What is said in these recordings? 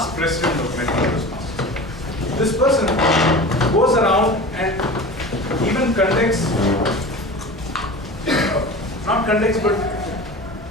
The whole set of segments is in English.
past president of Medley Toastmasters. This person goes around and even conducts, not conducts, but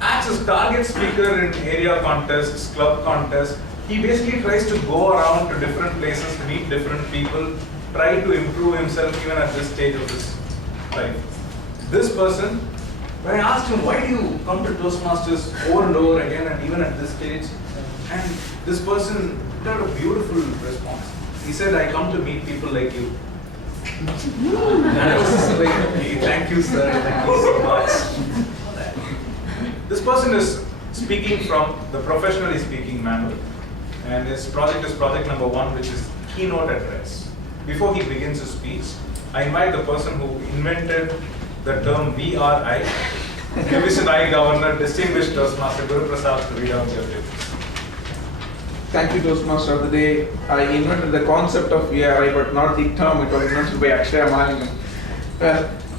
acts as target speaker in area contests, club contests. He basically tries to go around to different places, meet different people, try to improve himself even at this stage of his life. This person, when I asked him, why do you come to Toastmasters over and over again and even at this stage? And this person got a beautiful response. He said, I come to meet people like you. And I was like, thank you, sir, thank you so much. This person is speaking from the Professionally Speaking manual. And his project is project number 1, which is Keynote Address. Before he begins his speech, I invite the person who invented the term VRI, Division I Governor, Distinguished Toastmaster Guru Prasad, to read out your papers. Thank you, Toastmaster of the Day. I invented the concept of VRI, but not the term. It was invented by Akshaya Malingam.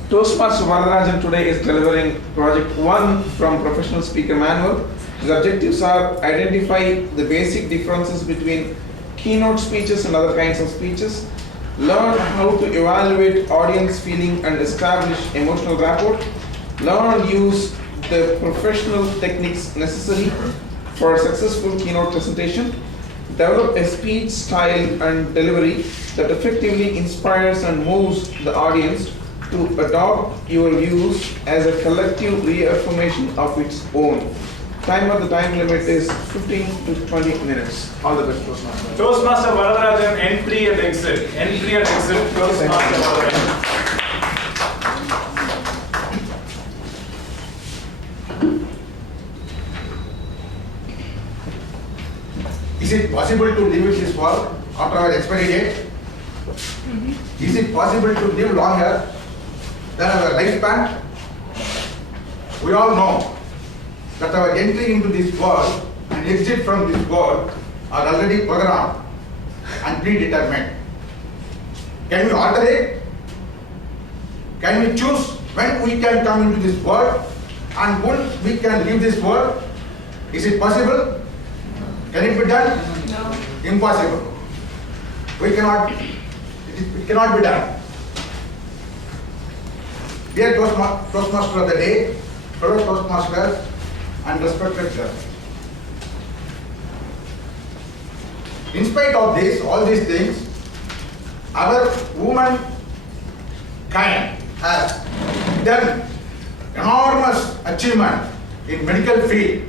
Toastmaster Vardarajan today is delivering Project 1 from Professional Speaker Manual. His objectives are identify the basic differences between keynote speeches and other kinds of speeches, learn how to evaluate audience feeling and establish emotional rapport, learn and use the professional techniques necessary for a successful keynote presentation, develop a speech style and delivery that effectively inspires and moves the audience to adopt your views as a collective reaffirmation of its own. The time limit is 15 to 20 minutes. All the best, Toastmaster. Toastmaster Vardarajan, entry and exit. Entry and exit, Toastmaster Vardarajan. Is it possible to live with this world after our expiry date? Is it possible to live longer than our lifespan? We all know that our entry into this world and exit from this world are already programmed and predetermined. Can we alter it? Can we choose when we can come into this world and when we can leave this world? Is it possible? Can it be done? No. Impossible. It cannot be done. Dear Toastmaster of the Day, fellow Toastmasters, and respected judge. In spite of this, all these things, our womankind has done enormous achievement in medical field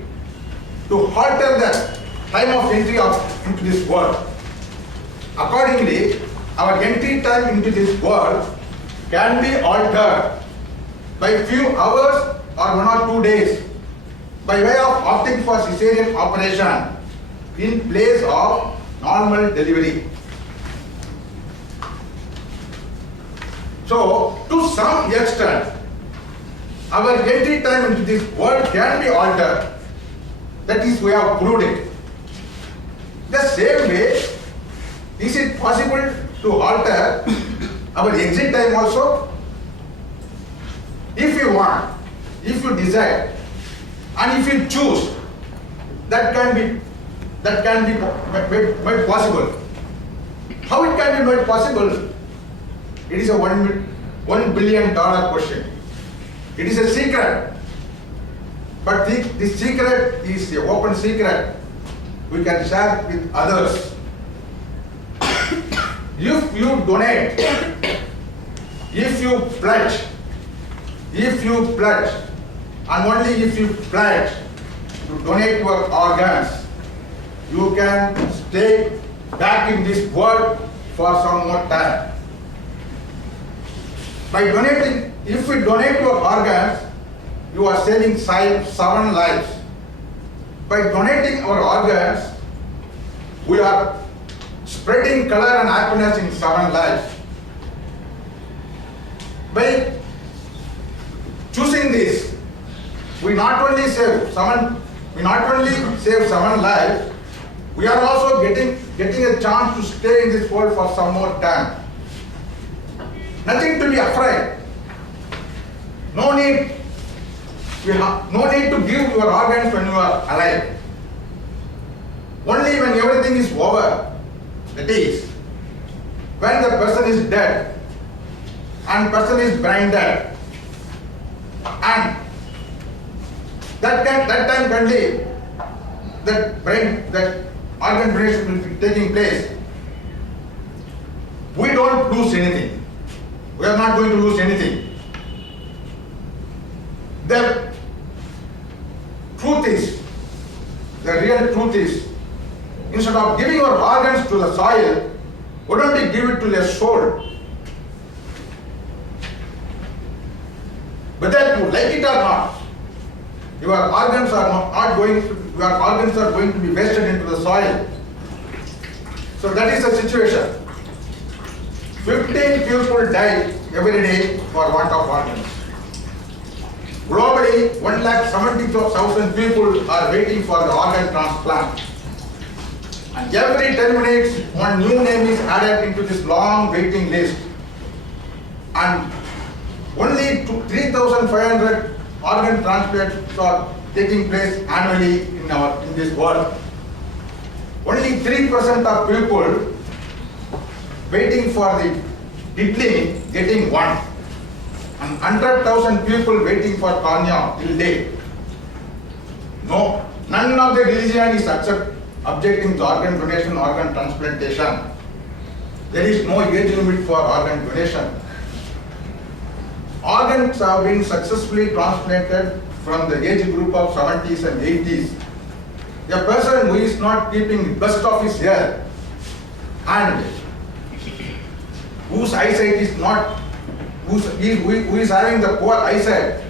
to alter the time of entry into this world. Accordingly, our entry time into this world can be altered by few hours or 1 or 2 days by way of opting for cesarean operation in place of normal delivery. So, to some extent, our entry time into this world can be altered. That is, we have proved it. The same way, is it possible to alter our exit time also? If you want, if you decide, and if you choose, that can be made possible. How it can be made possible? It is a $1 billion question. It is a secret. But this secret is an open secret. We can share with others. If you donate, if you pledge, and only if you pledge to donate your organs, you can stay back in this world for some more time. By donating, if we donate your organs, you are saving 7 lives. By donating our organs, we are spreading color and happiness in 7 lives. By choosing this, we not only save 7 lives, we are also getting a chance to stay in this world for some more time. Nothing to be afraid. No need to give your organs when you are alive. Only when everything is over, that is, when the person is dead and person is brain dead, and that time only that organ donation will be taking place. We don't lose anything. We are not going to lose anything. The truth is, the real truth is, instead of giving our organs to the soil, why don't we give it to the soul? Whether you like it or not, your organs are going to be wasted into the soil. So that is the situation. 15 people die every day for want of organs. Globally, 1,70,000 people are waiting for the organ transplant. And every 10 minutes, one new name is added into this long waiting list. And only 3,500 organ transplants are taking place annually in this world. Only 3% of people waiting for the kidney getting one. And 100,000 people waiting for cornea till date. No, none of the religion is objecting to organ donation, organ transplantation. There is no age limit for organ donation. Organs have been successfully transplanted from the age group of 70s and 80s. A person who is not keeping best of his health and whose eyesight is not, who is having the poor eyesight,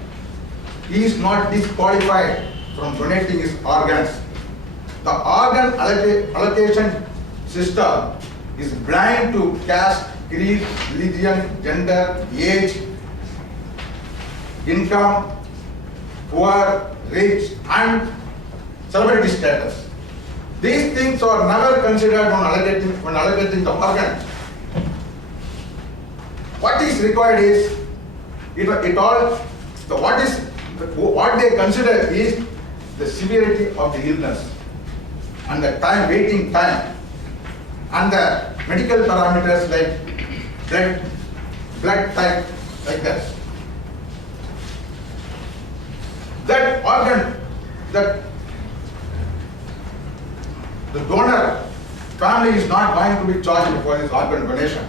he is not disqualified from donating his organs. The organ allocation system is blind to caste, creed, religion, gender, age, income, poor, rich, and celebrity status. These things are never considered when allocating the organ. What is required is what they consider is the severity of the illness and the waiting time, and the medical parameters like blood type, like that. That organ, that the donor family is not going to be charged for this organ donation.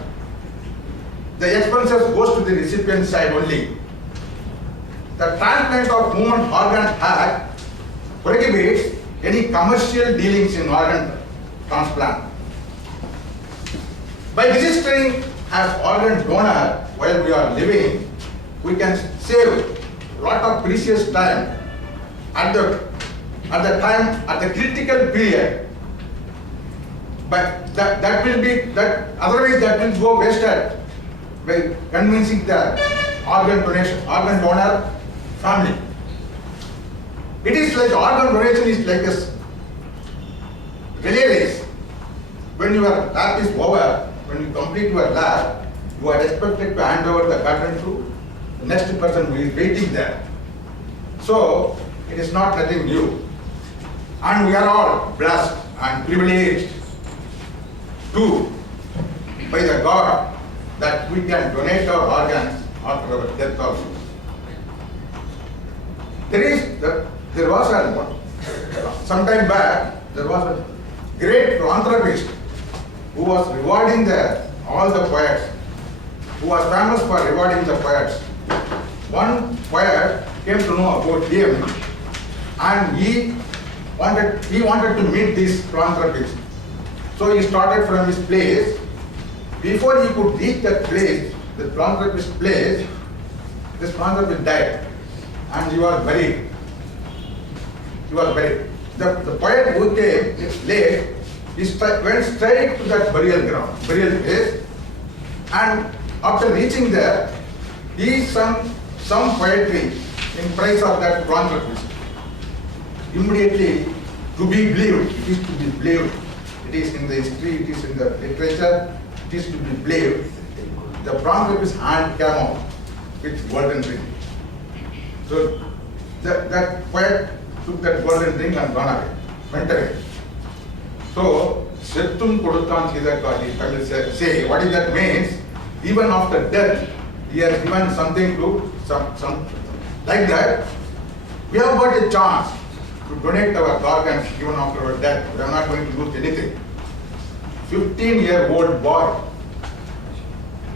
The expenses goes to the recipient side only. The Transplant of Human Organ Act prohibits any commercial dealings in organ transplant. By registering as organ donor while we are living, we can save a lot of precious time at the critical period. But otherwise that will go wasted by convincing the organ donor family. It is like organ donation is like a relay race. When your lap is over, when you complete your lap, you are expected to hand over the baton to the next person who is waiting there. So it is not nothing new. And we are all blessed and privileged by the God that we can donate our organs after our death also. Some time back, there was a great philanthropist who was rewarding all the poets, who was famous for rewarding the poets. One poet came to know about him, and he wanted to meet this philanthropist. So he started from his place. Before he could reach that place, the philanthropist's place, this philanthropist died, and he was buried. The poet who came late, he went straight to that burial place, and after reaching there, he sung some poetry in praise of that philanthropist. Immediately, to be believed, it is to be believed. It is in the history, it is in the literature, it is to be believed. The philanthropist's hand came out with golden ring. So that poet took that golden ring and went away. So, Settum Koduttan Sidakati, I will say, what is that means? Even after death, he has given something to some like that. We have got a chance to donate our organs even after our death. We are not going to lose anything. 15-year-old boy.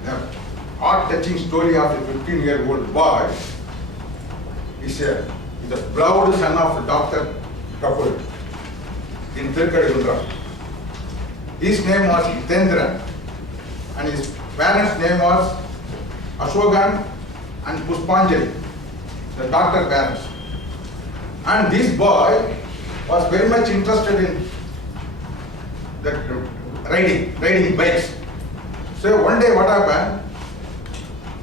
The heart-touching story of a 15-year-old boy is the proud son of Dr. Kapoor in Tirukadagundra. His name was Hitendra and his parents' name was Ashokan and Puspanjali, the doctor parents. And this boy was very much interested in riding bikes. So one day what happened,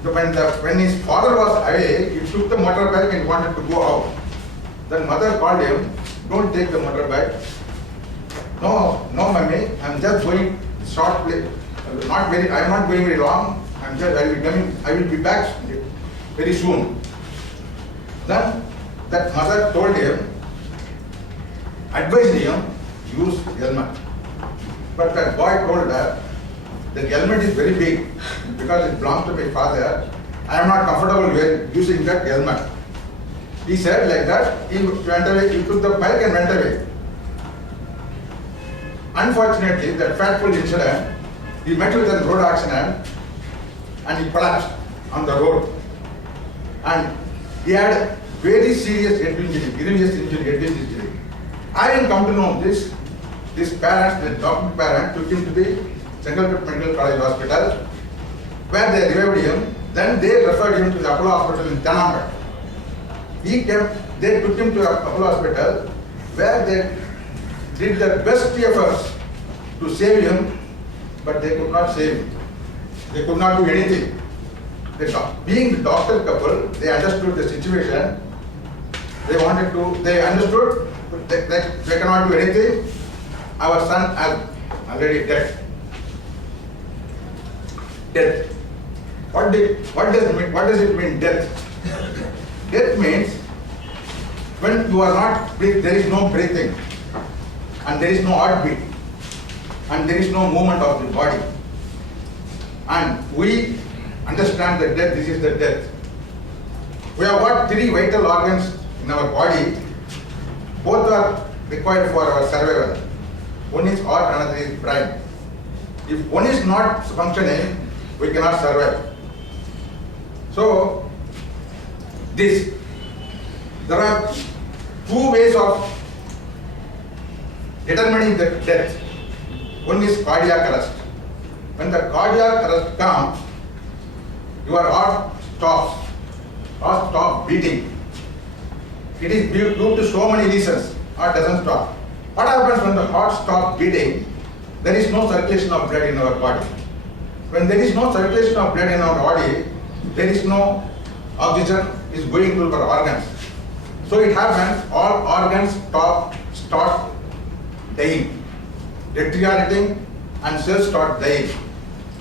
when his father was away, he took the motorbike and wanted to go out. Then mother called him, don't take the motorbike. No, mummy, I'm just going shortly. I am not going very long. I will be back very soon. Then that mother told him, advised him, use helmet. But that boy told her, the helmet is very big because it belongs to my father. I am not comfortable with using that helmet. He said like that, he went away, he took the bike and went away. Unfortunately, that fateful incident, he met with a road accident and he collapsed on the road. And he had very serious head injury. I didn't come to know this. This parents, the doctor parent, took him to the Central Medical College Hospital, where they revived him. Then they referred him to the Apollo Hospital in Tanamar. They took him to Apollo Hospital, where they did their best efforts to save him, but they could not save him. They could not do anything. Being the doctor couple, they understood the situation. They understood they cannot do anything. Our son has already dead. Death. What does it mean, death? Death means when you are not breathing, there is no breathing, and there is no heartbeat, and there is no movement of the body. And we understand that death, this is the death. We have got 3 vital organs in our body. Both are required for our survival. One is heart, another is brain. If one is not functioning, we cannot survive. So, there are 2 ways of determining the death. One is cardiac arrest. When the cardiac arrest comes, your heart stops beating. It is due to so many reasons. Heart doesn't stop. What happens when the heart stops beating? There is no circulation of blood in our body. When there is no circulation of blood in our body, there is no oxygen is going to our organs. So it happens, all organs start dying, deteriorating, and cells start dying.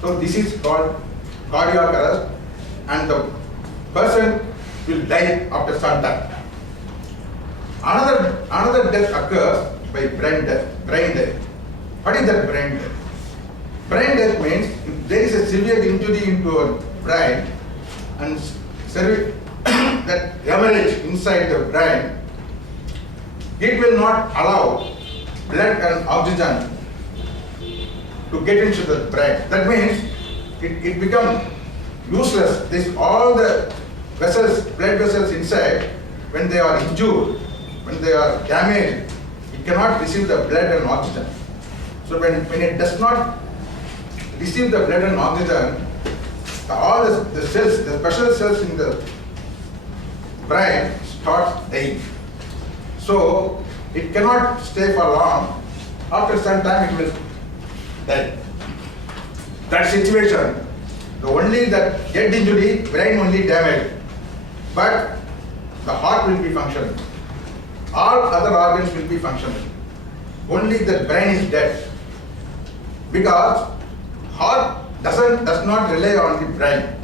So this is called cardiac arrest, and the person will die after some time. Another death occurs by brain death. What is that brain death? Brain death means if there is a severe injury into our brain and that hemorrhage inside the brain, it will not allow blood and oxygen to get into the brain. That means it becomes useless. All the vessels, blood vessels inside, when they are injured, when they are damaged, it cannot receive the blood and oxygen. So when it does not receive the blood and oxygen, all the cells, the special cells in the brain start dying. So it cannot stay for long. After some time it will die. That situation, only that head injury, brain only damaged, but the heart will be functioning. All other organs will be functioning. Only the brain is dead. Because heart does not rely on the brain.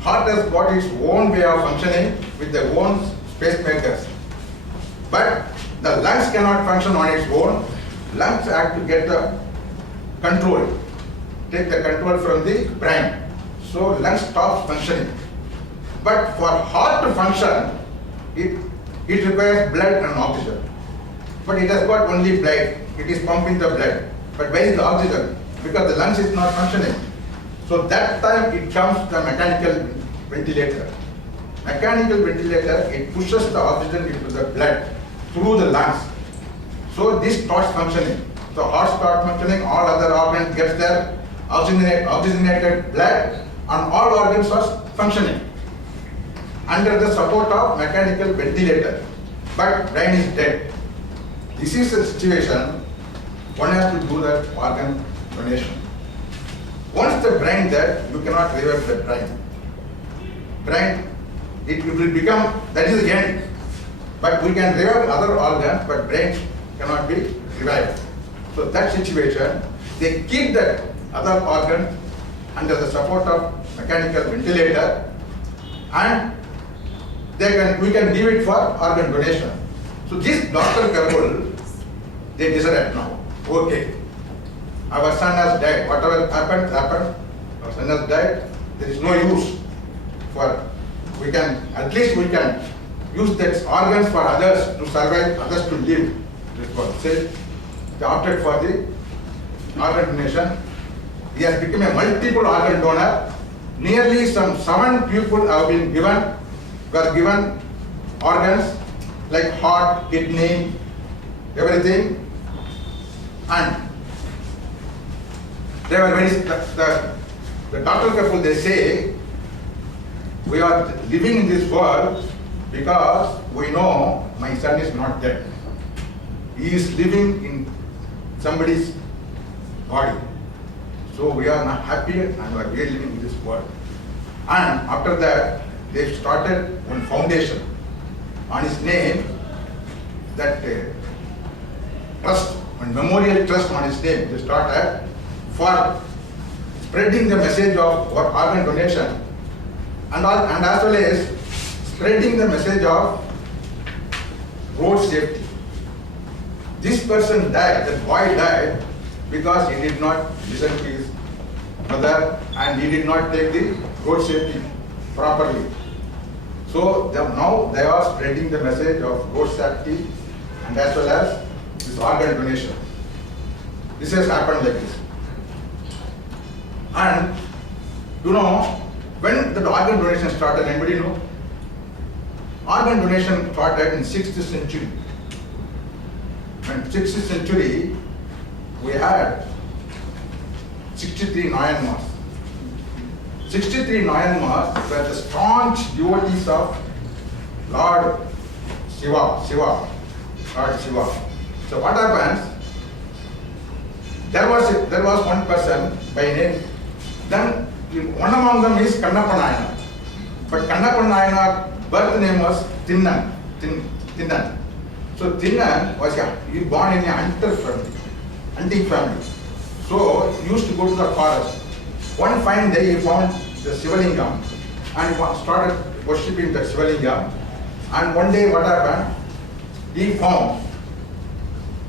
Heart has got its own way of functioning with their own pacemakers. But the lungs cannot function on its own, lungs have to get the control, take the control from the brain. So lungs stops functioning. But for heart to function, it requires blood and oxygen. But it has got only blood. It is pumping the blood. But where is the oxygen? Because the lungs is not functioning. So that time it comes the mechanical ventilator. Mechanical ventilator, it pushes the oxygen into the blood through the lungs. So this starts functioning. So heart starts functioning, all other organs get their oxygenated blood, and all organs are functioning under the support of mechanical ventilator. But brain is dead. This is the situation. One has to do that organ donation. Once the brain dead, you cannot revive the brain. Brain, it will become, that is the end. But we can revive other organs, but brain cannot be revived. So that situation, they keep that other organ under the support of mechanical ventilator, and we can give it for organ donation. So this Dr. Kabul, they decided now, okay, our son has died, whatever happened, our son has died, there is no use for, at least we can use that organs for others to survive, others to live. This was said, they opted for the organ donation. He has become a multiple organ donor. Nearly some 7 people have been given organs like heart, kidney, everything. And they were very, the Dr. Kapul, they say, we are living in this world because we know my son is not dead. He is living in somebody's body. So we are not happy and we are living in this world. And after that, they started one foundation on his name, that trust, one memorial trust on his name. They started for spreading the message of organ donation and as well as spreading the message of road safety. This person died, that boy died, because he did not listen to his mother and he did not take the road safety properly. So now they are spreading the message of road safety and as well as this organ donation. This has happened like this. And you know, when the organ donation started, anybody know? Organ donation started in 6th century. In 6th century, we had 63 Nayanmars. 63 Nayanmars were the staunch devotees of Lord Shiva. Lord Shiva. So what happens? There was one person by name. Then one among them is Kannappa Nayana. But Kannappa Nayana's birth name was Tinnan. So Tinnan was he born in a hunting family. So he used to go to the forest. One fine day he found the Shivalingam and he started worshipping the Shivalingam. And one day what happened? He found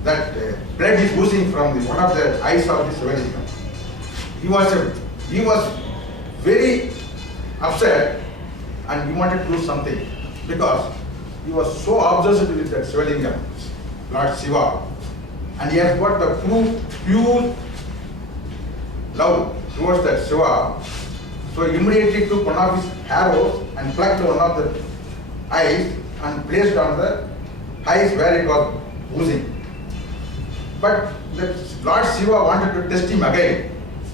that blood is oozing from one of the eyes of the Shivalingam. He was very upset and he wanted to do something because he was so obsessed with that Shivalingam, Lord Shiva. And he has got the pure love towards that Shiva. So he immediately took one of his arrows and plucked one of the eyes and placed on the eyes where it was oozing. But the Lord Shiva wanted to test him again.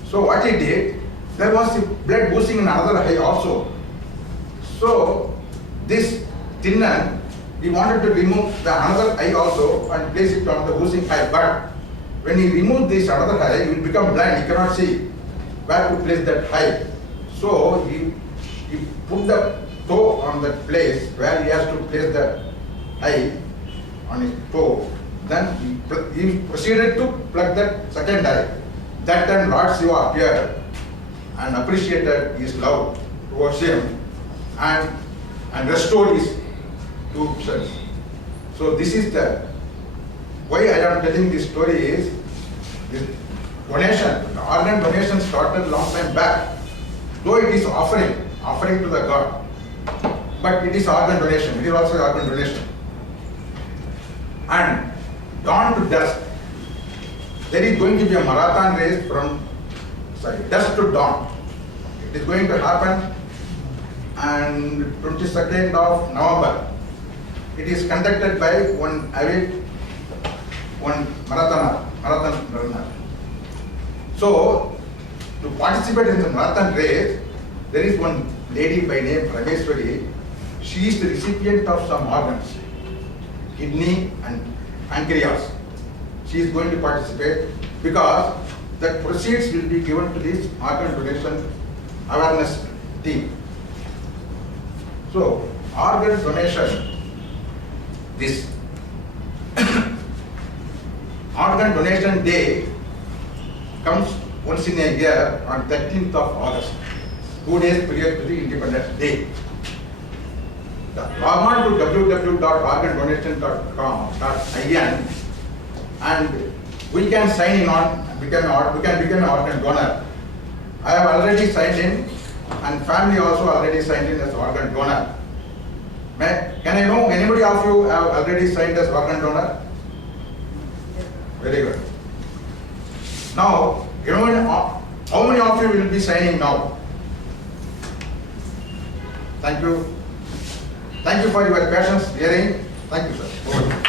So what he did, there was blood oozing in another eye also. So this Tinnan, he wanted to remove the another eye also and place it on the oozing eye. But when he removed this another eye, he will become blind. He cannot see where to place that eye. So he put the toe on that place where he has to place the eye on his toe. Then he proceeded to plug that second eye. That time Lord Shiva appeared and appreciated his love towards him and restored his two sons. So this is the why I am telling this story is, this donation, the organ donation started long time back. Though it is offering to the God, but it is organ donation, it is also organ donation. And dawn to dusk, there is going to be a marathon race from, dusk to dawn. It is going to happen on 22nd of November. It is conducted by one marathon runner. So, to participate in the marathon race, there is one lady by name Rageshwari. She is the recipient of some organs, kidney and pancreas. She is going to participate because the proceeds will be given to this organ donation awareness team. So, organ donation, this organ donation day comes once in a year on 13th of August, 2 days prior to the Independence Day. Log on to www.organdonation.com.in and we can sign in on, we can become an organ donor. I have already signed in and family also already signed in as organ donor. Can I know anybody of you have already signed as organ donor? Very good. Now, you know how many of you will be signing now? Thank you. Thank you for your patience, hearing. Thank you, sir. Over.